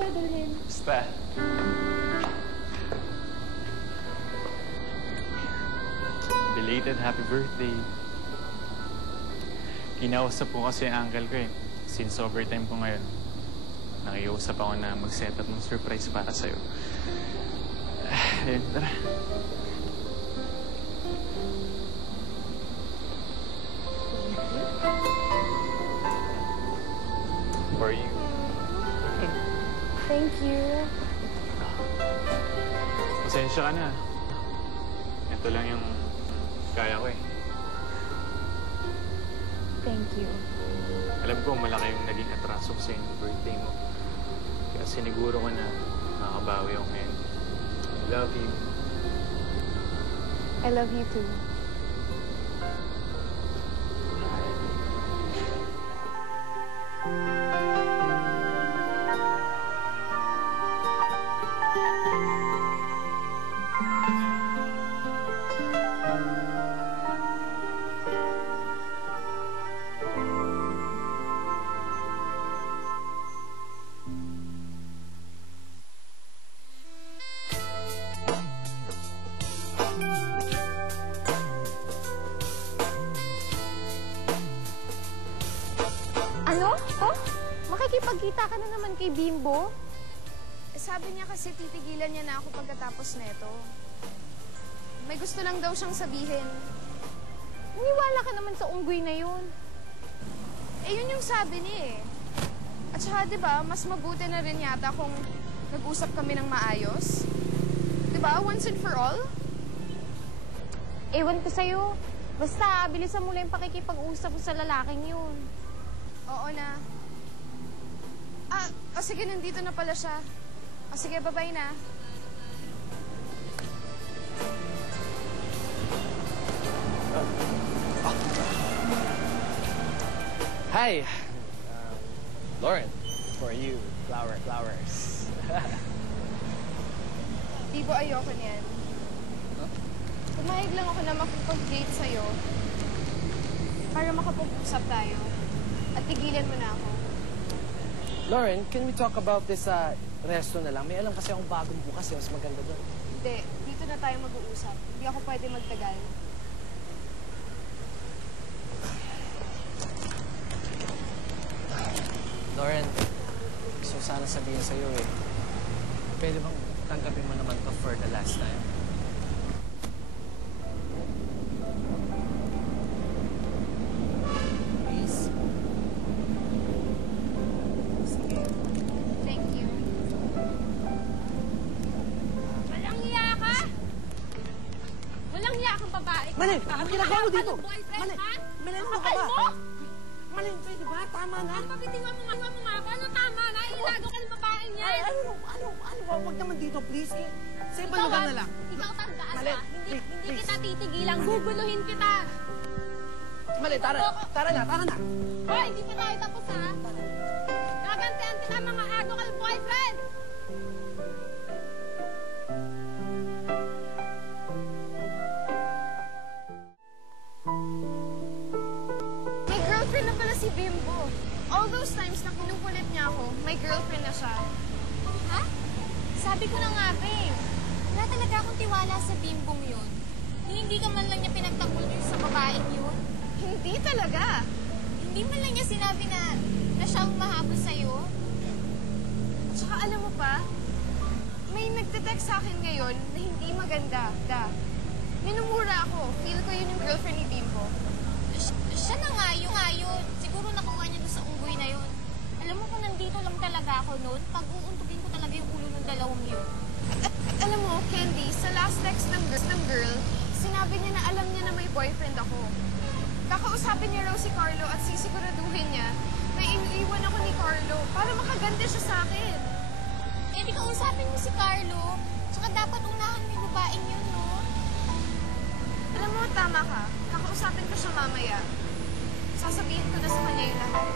dadalhin? Basta. Belated happy birthday. Kinausap ko kasi yung uncle ko eh. Since overtime ko ngayon, nakiusap ako na mag-set up ng surprise para sa'yo. Ayun, tara. For you. Thank you. Pasensya ka na. Ito lang yung kaya ko eh. Thank you. Alam ko malaki yung naging atraso ko sa yung birthday mo. Kaya siniguro ko na makakabawi ako ngayon. I love you. I love you too. Ano? Oh? Makikipagkita ka na naman kay Bimbo? Sabi niya kasi titigilan niya na ako pagkatapos neto. May gusto lang daw siyang sabihin. Niwala ka naman sa unggoy na yun. Eh, yun yung sabi niya eh. At saka, di ba, mas mabuti na rin yata kung nag-usap kami ng maayos. Di ba? Once and for all. Ewan ko sa'yo. Basta, bilisan mo lang yung pakikipag-usap mo sa lalaking yun. Oo na. Sige, nandito na pala siya. Sige, bye-bye na. Hi! Lauren, for you, flowers. Di ba ayoko niyan? Huh? Pumayag lang ako na makipag-date sa'yo para makapag-usap tayo at tigilan mo na ako. Lauren, can we talk about this resto na lang? May alam kasi akong bagong bukas, mas maganda doon. Hindi, dito na tayo mag-uusap. Hindi ako pwede magtagal. Lauren, gusto ko sana sabihin sa'yo eh. Pwede bang tanggapin mo naman to for the last time? Please? Sige. Thank you. Walang hiya ka? Walang hiya kang babae ka? Malin! Ang ginagawa mo dito! Boyfriend, ha? Malin, ano ka Kapal ba? mo? Malin, pwede ba? Tama na! Ang pabitingan mo nga ako. Ano tama na? Ilago ka ng babaeng yan. Ay, ano? Huwag naman dito, please. Sa ibang Ikaw, lugar na lang. Ikaw tandaan Malin, ka. Hindi please. kita titigilan. Guguluhin kita. Malin, tara na! Hoy, hindi pa tayo tapos, ha? Gagantihan kita mga ago kang boyfriend. May girlfriend na pala si Bimbo. All those times na kinukulit niya ako, may girlfriend na siya. Ha? Sabi ko na nga, babe. Wala talaga akong tiwala sa bimbong yun. Hindi ka man lang niya pinagtanggol yun sa babaeng yun. Hindi talaga. Hindi man lang niya sinabi na siya ang mahabol sa'yo. At saka alam mo pa, may nagte-text sa akin ngayon na hindi maganda. Minumura ako. Feel ko yun yung girlfriend ni Bimbo. Siya na nga yun. Siguro nakuha niya doon sa unggoy na yun. Alam mo kung nandito lang talaga ako noon, pag-uuntukin ko talaga yung ulo ng dalawang yun. At alam mo, Candy, sa last text ng girl, sinabi niya na alam niya na may boyfriend ako. Kakausapin niya raw si Carlo at sisiguraduhin niya na iniiwan ako ni Carlo para makaganti siya sa akin. Eh, di kausapin mo si Carlo. Tsaka dapat unahan mo yung babaeng yun, no? Alam mo, tama ka. Kakausapin ko siya mamaya. Sasabihin ko na sa kanya yung lahat.